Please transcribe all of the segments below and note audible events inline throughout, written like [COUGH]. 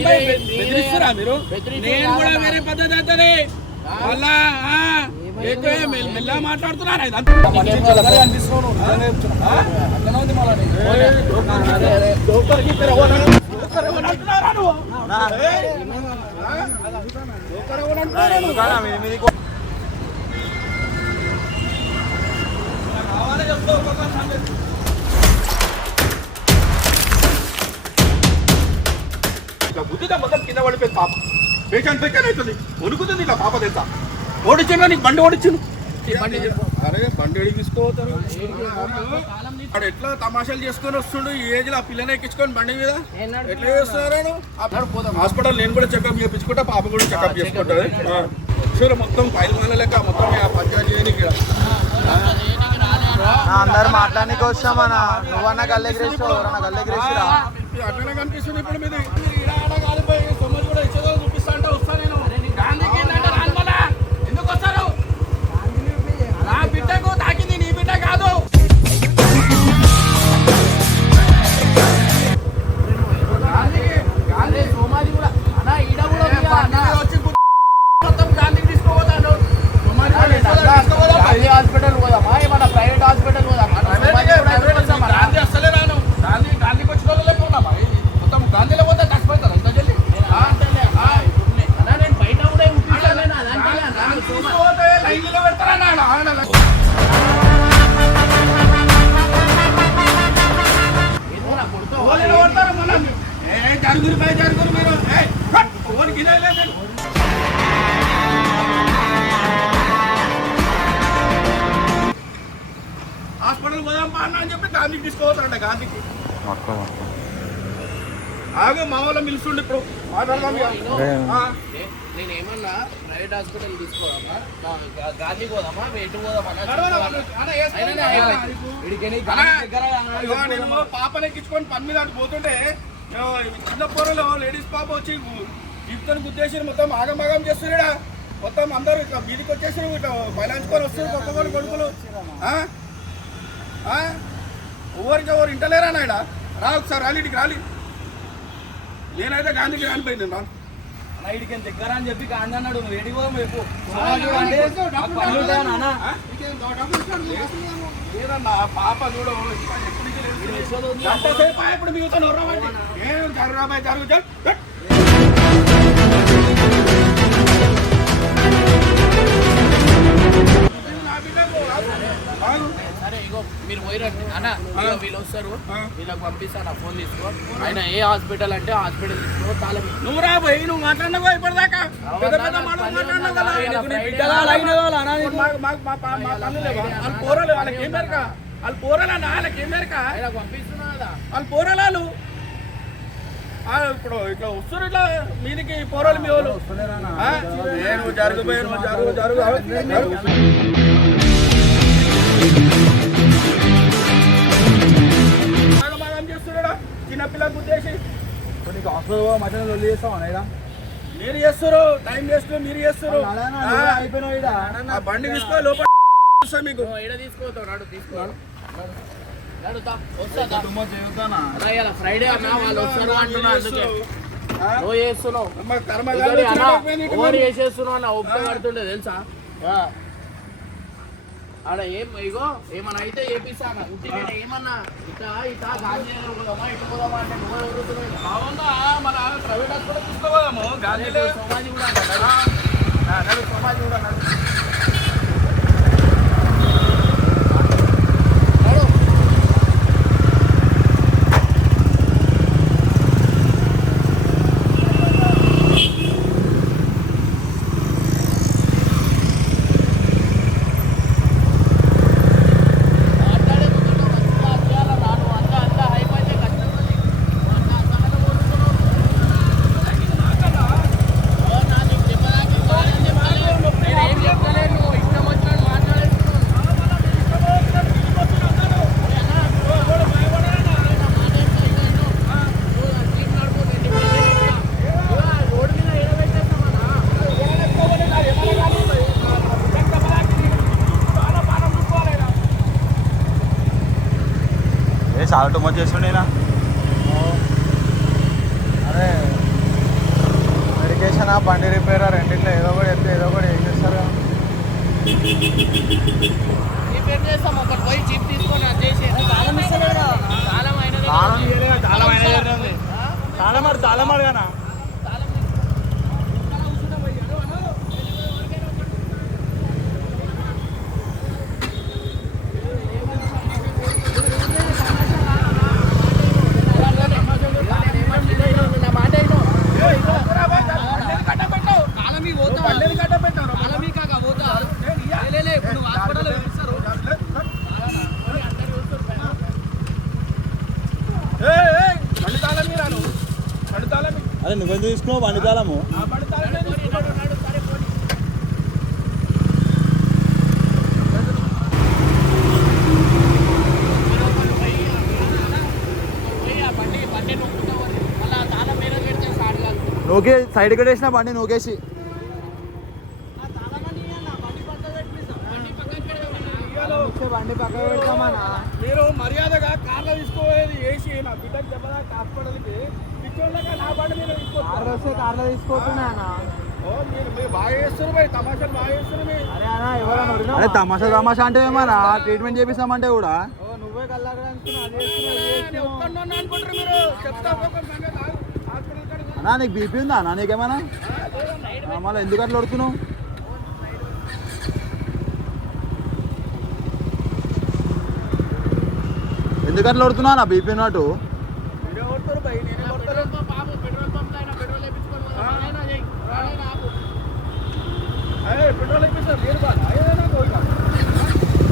బెదిరిస్తారా మీరు నేను కూడా. వేరే పద్ధతి అవుతుంది మళ్ళా ఎక్కువ మెల్ల- మాట్లాడుతున్నారా కావాలి? ఇట్లా గుద్దితే మొత్తం కింద పడిపోయింది పాప. పేషెంట్ సెకండ్ అవుతుంది. ఉరుకుతుంది ఇలా పాప తెస్తా ఓడిచ్చిందా నీకు బండి ఓడిచ్చిండు. అరే బండి ఎడికి వాడు ఎట్లా తమాషాలు చేసుకొని వస్తుండు? ఈ ఏజ్లో ఆ పిల్లని ఎక్కించుకొని బండి మీద? ఎట్లా చేస్తున్నారా హాస్పిటల్ నేను కూడా చెకప్ చేయించుకుంటా పాప కూడా చెకప్ చేసుకుంటుంది. చూడు మొత్తం పైల మన లెక్క మొత్తం ఆ పంచాయతీ అందరు మాట్లాడానికి వచ్చామన్నా. నువ్వన్నా గల్లెగిరేసావు ఎవరన్నా గల్లెగిరేసిరా అట్లనే కనిపిస్తుంది ఇప్పుడు మీది. గాంధీకి. తీసుకోపోతారంట గాంధీకి ఆగు మా వాళ్ళ పిలుస్తుండే ఇప్పుడు. మాట్లాడదాం నేను ఏమన్నా ప్రైవేట్ హాస్పిటల్ గాంధీ పోదామా? ఎటు పోదామా? నేను పాపని ఎక్కించుకొని పని మీద అటు పోతుంటే చిన్న పొరలో లేడీస్ పాప వచ్చి ఇతను గుద్దేసి మొత్తం ఆగమాగం చేస్తున్నాడా? మొత్తం అందరూ ఇట్లా వీధికి వచ్చేసి ఇట్లా బయలాంచుకొని వస్తారు ఒక్కొక్కరు కొడుకులు. ఆ? ఆ? ఎవరికి ఎవరు ఇంటలేరా నాయన? రా ఒకసారి రాలి ఇటుకి రాలి నేనైతే గాంధీకి రానిపోయింది రాను. ఇడికి దగ్గర అని చెప్పి గాంధీ అన్నాడు నువ్వు లేదన్నా పాప చూడు ఇప్పుడు నొర్రమండి ఏం ఇగో మీరు పోయిరండి. అన్న ఇగో వీళ్ళు వస్తారు. వీళ్ళకి పంపిస్తాను ఫోన్ తీసుకో. ఆయన ఏ హాస్పిటల్ అంటే హాస్పిటల్ తీసుకో తాళం. నువ్వు రా పోయి నువ్వు మాట్లాడినావా ఇప్పటిదాకా. పెద్ద పెద్ద మాటలు మాట్లాడినావు కదా. నీకు నీ బిడ్డలా లైనదోలా అనా నీకు? మాకు- మాకు- మా పా- మా పనులు లేవా? వాళ్ళు పోరాలు వాళ్ళకి ఏం మేరక వాళ్ళు పోరాలన్నా వాళ్ళకి ఏం మేరక పంపిస్తున్నా వాళ్ళు పోరాలు ఇప్పుడు ఇట్లా వస్తారు ఇట్లా మీదికి పోరాలు మీ వాళ్ళు. జరుగు. జరుగు జరుగు. చిన్నపిల్ల గుద్దేసి నీకు హాస్పిటల్ మధ్యలో లొల్లి చేస్తావు మీరు చేస్తారు టైం వేస్ట్ మీరు చేస్తారు ఆ బండి తీసుకో లోపల మీకు. నాడు తీసుకో. ఫ్రైడే అన్న వాళ్ళు వస్తారు అంటున్నా అందుకే. ఆ? నువ్వు చేస్తున్నావు. చేసేస్తున్నావు అన్న తెలుసా. ఆడ ఏం ఇగో ఏమన్నా అయితే ఏపిస్తాను ఉట్టిగా ఏమన్నా ఇట్లా ఇట్లా గాంధీ నగర్ పోదామా ఇటు పోదామా అంటే నువ్వు ఎవరుతున్నావు బాగుందా మన ప్రైవేట్ హాస్పిటల్ తీసుకోదాము గాంధీలో సమాజం కూడా నడు. సమాజం కూడా నడు మాట్లాడే ముందు మంచిగా చేయాలా రాను అంత అంత అయిపోతే కష్టం అది. అంత అంత అంత పోతున్నావు. ఓ నా నీకు చెప్పడానికి బాగానే చెప్పాలి. నేనేం చెప్తలేను. చాలా టూ మచ్ చేస్తుండే. అరే మెడికేషన్ బండి రిపేర్ రెండింటిలో ఏదో కూడా చెప్తే ఏదో కూడా ఏం చేస్తారు? ఏం చేస్తాం ఒకటి పోయి జీప్ తీసుకొని అది చేసి తాళం అయినది తాళం ఇయ్యలే, తాళం అయినా జరుగుతుంది. తాళం మాడు తాళం మాడు కానా నా మాట అయినా బండిని కట్ట పెట్టారు ఏయ్, ఏయ్, బండి తాళం మీద నువ్వు బండి తాళం ఇ- అదే నువ్వెందుకు తీసుకున్నావు బండి తాళము ఆ బండి తాళం నేను తీసుకున్నాను. బండి బండి నొక్కుతా మళ్ళీ తాళం మీద పెడితే స్టార్ట్ కాదు నూకే సైడ్ కట్టేసిన బండి నూకేసి. బండి పక్క పెడతామన్నా మీరు మర్యాదగా కార్లో తీసుకోవేది వేసి నా బిడ్డకి దెబ్బదా హాస్పిటల్కి అరే తమాషా తమాషా అంటే ఏమన్నా ట్రీట్మెంట్ చేపిస్తామంటే కూడా? ఓ నువ్వే అన్నా నీకు బీపీ ఉందా అన్నా? నీకేమన్నా? మళ్ళీ ఎందుకు అట్లా కొడుతున్నావు ఎందుకు అట్లా కొడుతున్నావు అన్న? బీపీ ఉన్నట్టు?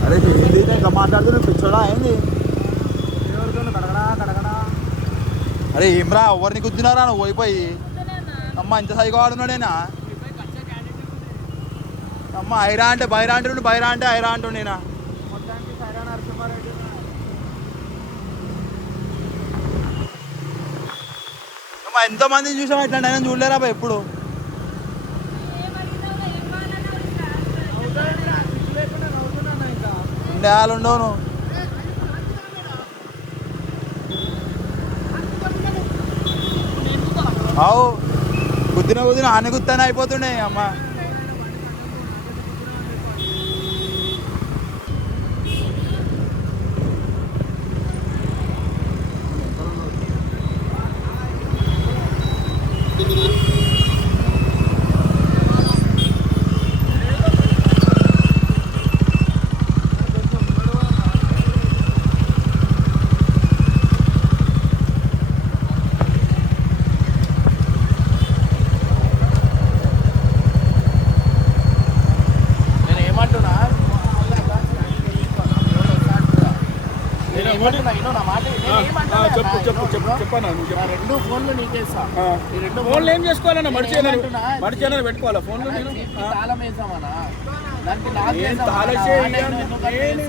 అరే ఏంది? ఇట్లా మాట్లాడుతున్నావు పిచ్చోడా ఏంది? అరే ఏమ్రా ఎవరిని గుద్దినారా? నువ్వు పోయిపోయి అమ్మ ఇంత సైకో ఆడున్నాడేనా అమ్మ ఐరా అంటే బైరా అంటుండు బైరా అంటే ఐరా అంటుండేనా మొత్తానికి సైరా నరసింహారెడ్డి అమ్మ ఎంతో మంది చూసాం ఇట్లాంటి అయినా చూడలేరా బా ఎప్పుడు లేకుండా నవ్వుతున్నా ఇంకా నువ్వు అవు గుద్దిన గుద్దిన ఆని గుత్తానే అయిపోతుండే అమ్మ నేను ఏమంటున్నా నేను ఏమంటున్నా ఇన్నో నా మాట నేను ఏమంటున్నా చెప్పు చెప్పు చెప్పు నువ్వు చెప్పు. రెండు ఫోన్లు రెండు ఫోన్లు ఏం చేసుకోవాలన్నా? మడి నేను చేయలేదు ఏమంటున్నా? మడి చేయలేదు పెట్టుకోవాలా? ఫోన్లు నేను తాళం వేసామన్నా. నేను. తాళసే నేను?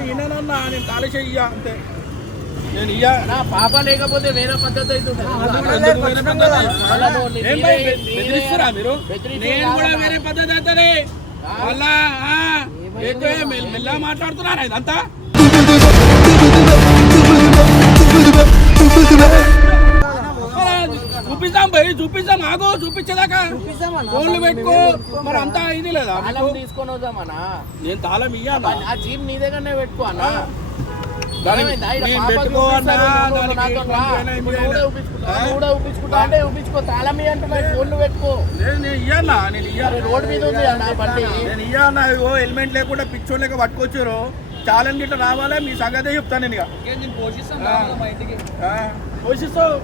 విననన్నా నేను తాళసే ఇయ్య అంతే. నేను ఇయ్య. నా పాప లేకపోతే వేరే పద్ధతి అవుతుంది బెదిరిస్తారా మీరు? నేను కూడా. వేరే పద్ధతి అవుతుంది మళ్ళా ఎక్కువ మెల్- మెల్లగా మాట్లాడుతున్నారా ఇదంతా? ఆ, చూపిస్తాం భయ్ చూపిస్తాం. ఆగో చూపించేదాకా ఫోన్లు పెట్టుకో. మరి అంతా ఇది లేదా? తీసుకొని వద్దామన్నా నేను తాళం ఇయ్యానా? ఆ జీప్ నీ దగ్గరనే పెట్టుకో అన్న. తాళం ఫోన్లు పెట్టుకో. నేను రోడ్ మీద ఉంది అన్న బండి. నేను ఇగో హెల్మెట్ లేకుండా పిచ్చోళ్ళు లెక్క పట్టుకొచ్చారు. ఛాలెంజ్ గిట్లా రావాలే మీ సంగతే చెప్తాను నేను ఇక. పోషిస్తావు?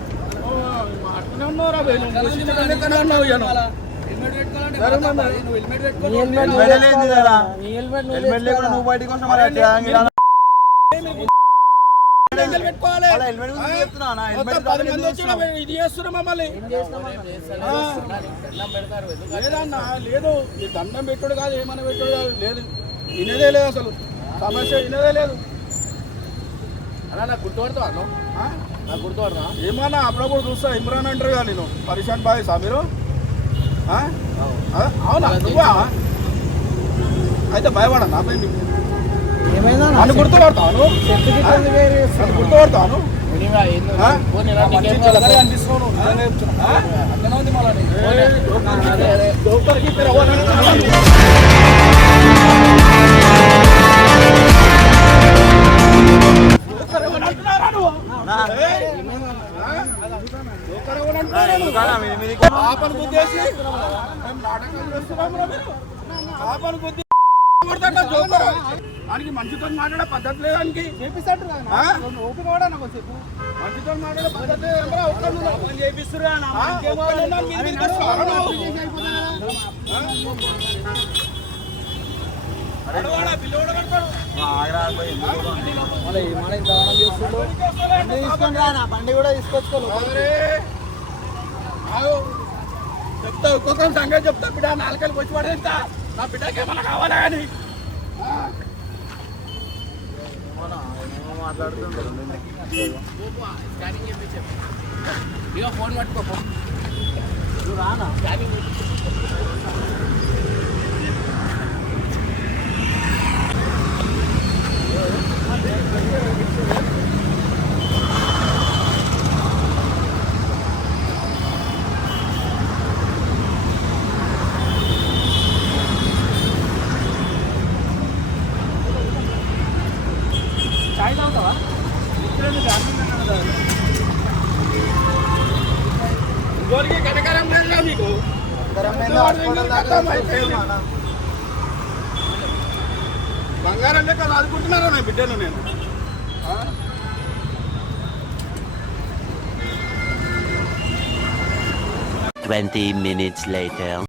అట్లనే ఉన్నావు నువ్వు. లేదు బయటికి వస్తావు ఇది చేస్తున్నాం మమ్మల్ని? లేదన్నా దండం పెట్టుడు కాదు ఏమన్నా పెట్టుడు కాదు లేదు. వినేదే లేదు అసలు. సమస్య వినేదే లేదు. అన్న నాకు గుర్తుపడతావా అన్న? ఆ? నాకు గుర్తుపడతా ఏమన్నా అప్పుడప్పుడు చూస్తా ఇమ్రాన్ అంటారు కదా నేను పరిశాన్ బాయ్సా మీరు? అవునా. నువ్వా? అయితే భయపడన్నా నన్ను గుర్తుపడతాను నన్ను గుర్తుపడతాను పోనీరా, మాట్లాడే పద్ధతి లేదానికి చేపిస్తాడు నువ్వు. ఆ? ఒక్కడు ఉన్నాడు, మీరు మీరు కష్టపడరా నువ్వు? పిల్లోడు కడతాడు. బండి కూడా తీసుకొచ్చుకోవాలి చెప్తా ఒక్కొక్క సంగతి చెప్తా బిడ్డ నాలుకలు వచ్చి పడేస్తా నా బిడ్డకి ఏమన్నా కావాలా అని పో, ఫోన్ పట్టుకో నువ్వు రానా? స్కానింగ్ చేపించు. ఇంకోరికి కనకరం లేదా మీకు బంగారం లెక్క ఆదుకుంటున్నారా నా బిడ్డను నేను? ఆ? Twenty minutes later.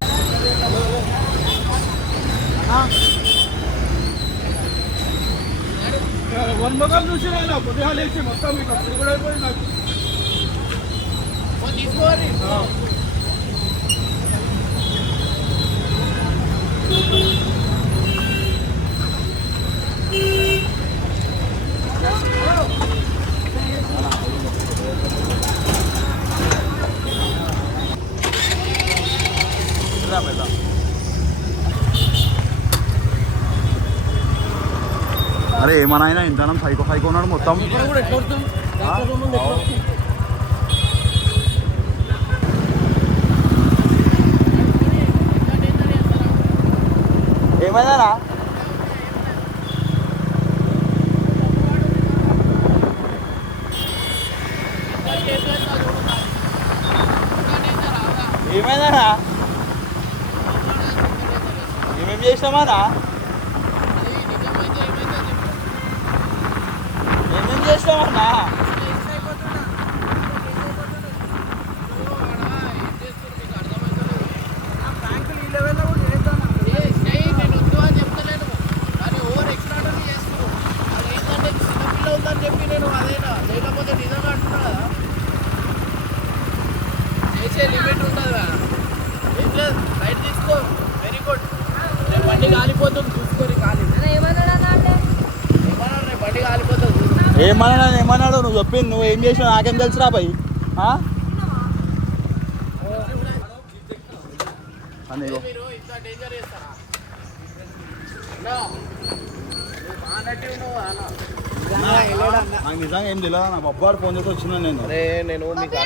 వన్ మొగలు చూసి నేను పొద్దుగా లేచి మొత్తం ఇట్లా పురుగుడు అయిపోయి నాకు పో, అరే ఏమన్నా ఆయన ఇంతనం సైకో సైకో ఉన్నాడు మొత్తం ఏమైందా ఏమైందా ఏమేం చేసినామానా ఏమేం చేసినామన్నా చెప్పి నేను అదేనా లేకపోతే నిజంగా అంటున్నా కదా చేసే లిమిట్ ఉంటుందా ఏం లేదు రైట్ తీసుకో వెరీ గుడ్ రేపు బండి కాలిపోతుంది చూసుకొని కాలి ఏమన్నాడు రేపు బండి చూసుకో. ఏమన్నాడు నువ్వు చెప్పింది నువ్వు ఏం చేసినావు నాకేం తెలుసురా. నాకు నిజంగా ఏం తెలియదు నా బొబ్బాడు ఫోన్ చేసి వచ్చినా నేను. అరే నేను మీకు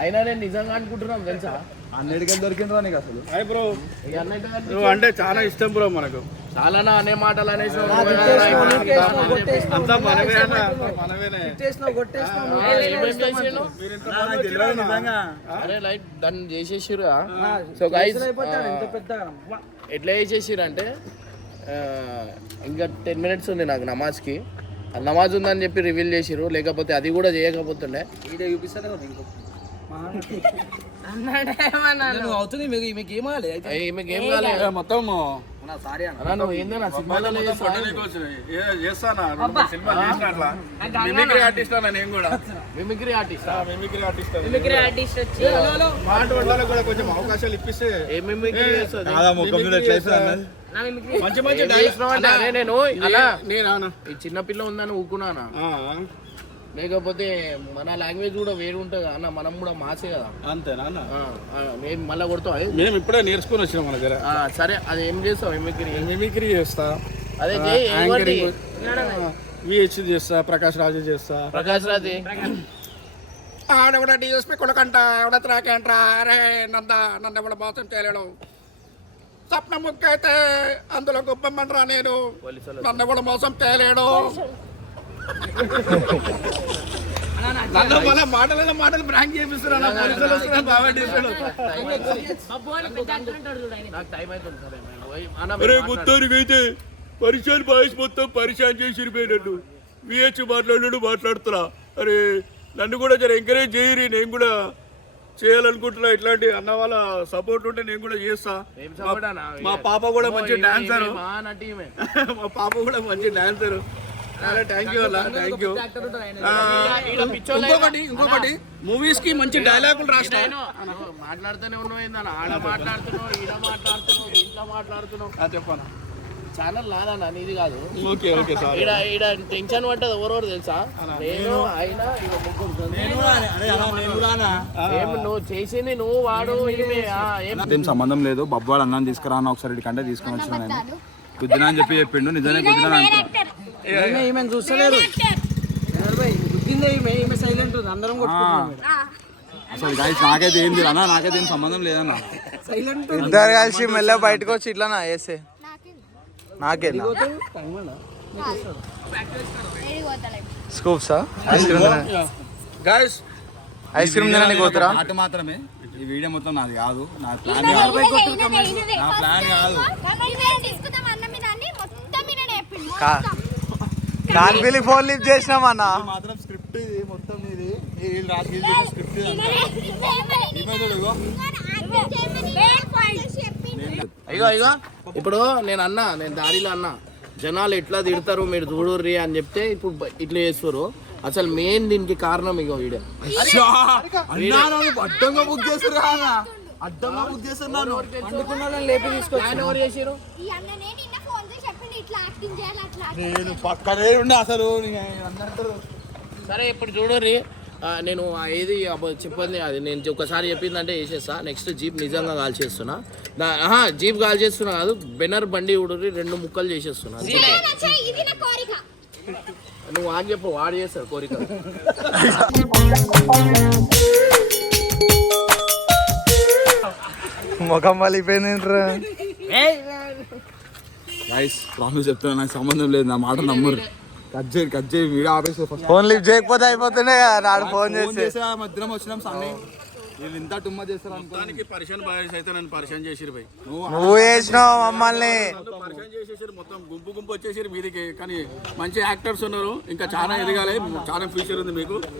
అయినా నేను నిజంగా అనుకుంటున్నాను తెలుసా? అన్నిటికీ దొరికిండ్రా నీకు అసలు. హాయ్ బ్రో ఈ అన్నట్టు కనిపించు. నువ్వు అంటే చాలా ఇష్టం బ్రో మనకు. చాలా అనే మాటలు అనేసి అంతా మనమే మనమేనే. అరే లైట్ దాన్ని చేసేసిరుగా సో గైస్ ఎట్లా చేసేసిరు అంటే ఆ, ఇంకా టెన్ మినిట్స్ ఉంది నాకు నమాజ్కి. నమాజ్ ఉందని చెప్పి రివీల్ చేసిరు లేకపోతే అది కూడా చేయకపోతుండే. ఏయ్, [LAUGHS] మీకు ఏం మొత్తం నువ్వు ఏందన్నా సినిమాలలో చేస్తావా? ఏ- మిమిక్రీ ఆర్టిస్ట్ అన్న నేను కూడా. మిమిక్రీ ఆర్టిస్ట్ మిమిక్రీ ఆర్టిస్ట్ మాట వాళ్ళకి కూడా. కొంచెం అవకాశాలు ఇప్పిస్తే ఏ మిమిక్రీ మంచి మంచి ఏం నేను అలా నేనా ఈ చిన్న పిల్ల ఉందని ఊకున్నానా? లేకపోతే మన లాంగ్వేజ్ కూడా వేరు ఉంటుంది అన్న మనం కూడా మాసే కదా. అంతేనా అన్న? మేము మళ్ళీ కొడతాం మేము ఇప్పుడే నేర్చుకుని వచ్చినాం మన దగ్గర. సరే అది ఏం చేస్తావు? మిమిక్రీ మిమిక్రీ చేస్తా. అదే. విహెచ్ చేస్తా ప్రకాష్ రాజు చేస్తా. ప్రకాష్ రాజే? ఆడెవడ డిఎస్పీ కొడకంట ఎవడ త్రాకేంట్రా అరే నంద నన్ను ఎవడ మోసం చేయలేడు స్వప్న ముక్క అయితే అందులో గొప్పమంటరా నేను. నన్ను ఎవడ మోసం చేయలేడు నన్ను మన మాటల మాటలు ప్రాంక్ చేపిస్తున్నా నా పోలీసులు వస్తున్నారు చేశాడు. అరే. మొత్తానికి అయితే పరిశాన్ బాయ్స్ మొత్తం పరిశాన్ చేసి నన్ను. విహెచ్ మాట్లాడాడు మాట్లాడుతున్నా. అరే నన్ను కూడా జర ఎంకరేజ్ చేయరి నేను కూడా చేయాలనుకుంటున్నా. ఇట్లాంటి అన్న వాళ్ళ సపోర్ట్ ఉంటే నేను కూడా చేస్తా? మా పాప కూడా మంచి డాన్సర్. మా పాప కూడా మంచి డాన్సర్ ఇంకొకటి ఇంకొకటి. మూవీస్కి మంచి డైలాగులు రాసిన మాట్లాడుతూనే ఉన్నావు ఆడ మాట్లాడుతున్నావు ఈడ మాట్లాడుతున్నావు ఇంట్లో మాట్లాడుతున్నావు. చెప్పాను? ఛానల్ నాదన్న నీది కాదు. Okay okay sir. ఈడ ఈడ టెన్షన్ పట్టదు ఎవరెవరు తెలుసా? నేను ఏం నువ్వు చేసింది నువ్వు వాడు ఏం? సంబంధం లేదు. బొబ్బాడు అన్నం తీసుకురా అన్న ఒకసారి ఇక్కడే తీసుకొని వచ్చిన నేను. అని చెప్పి చెప్పిండు. నిజమే గుద్దినా ఈమె చూస్తలేరు? గుద్దిందే ఈమె ఈమె సైలెంట్ ఉంది అందరం కొట్టుకుంటున్నాం అసలు గాయస్ నాకైతే ఏం తెలియదు అన్న నాకైతే ఏం సంబంధం లేదన్న. సైలెంట్ ఇద్దరు కలిసి మెల్ల బయటకు వచ్చి ఇట్లానా వేసే నాకేనా స్కూప్సా? Ice cream guys ice cream తినడానికి పోతారా? ఆట మాత్రమే. ఈ వీడియో మొత్తం నాది కాదు. నా ప్లాన్ కాదు. నా ప్లాన్ కాదు. కా- కార్బిలి ఫోన్ లిఫ్ట్ చేసినామన్నా ఇది మాత్రం స్క్రిప్ట్ ఇది మొత్తం ఇది. స్క్రిప్ట్ ఇగో ఇగో ఇప్పుడు నేను అన్నా నేను దారిలో అన్నా. జనాలు ఎట్లా తిడతారు మీరు చూడుర్రి అని చెప్తే ఇప్పుడు ఇట్లా చేస్తారు అసలు మెయిన్ దీనికి కారణం ఇగో వీడియో అడ్డంగా బుక్ చేస్తారు అన్న. అడ్డంగా బుక్ వాళ్ళని లేపి తీసుకొచ్చి నేను పక్కనే ఉండే అసలు సరే ఇప్పుడు చూడుర్రి ఆ, నేను ఏది చెప్పండి అది నేను ఒకసారి చెప్పిందంటే వేసేస్తా నెక్స్ట్ జీప్ నిజంగా కాల్ చేస్తున్నా. జీప్ కాల్ చేస్తున్నా కాదు బెనర్ బండి ఉడురి రెండు ముక్కలు చేసేస్తున్నా. అంతే. ఇది నా కోరిక. నువ్వు ఆగి చెప్పు వాడు చేస్తాడు కోరిక. ముఖం పలిపోయింది గైస్ ప్రామిస్ చెప్తున్నా నాకు సంబంధం లేదు నా మాట నమ్మరు. కట్ చేయి కట్ చేయి వీడియో ఆపేసి ఫస్ట్ ఫోన్ లిఫ్ట్ చేయకపోతే అయిపోతుండే కదా నాడు ఫోన్ చేసి మధ్యలో వచ్చినాం సన్నీ. వీళ్ళు ఇంత టుమ్మ చేస్తారు అనుకో. దానికి పరిశాన్ బాయ్స్ అయితే నన్ను పరిశాన్ చేసిరు భయ్. నువ్వు వేసినావు మమ్మల్ని. పరిచయం చేసేసారు మొత్తం గుంపు గుంపు వచ్చేసారు మీదికి. కానీ మంచి యాక్టర్స్ ఉన్నారు ఇంకా చాలా ఎదగాలి చాలా ఫ్యూచర్ ఉంది మీకు.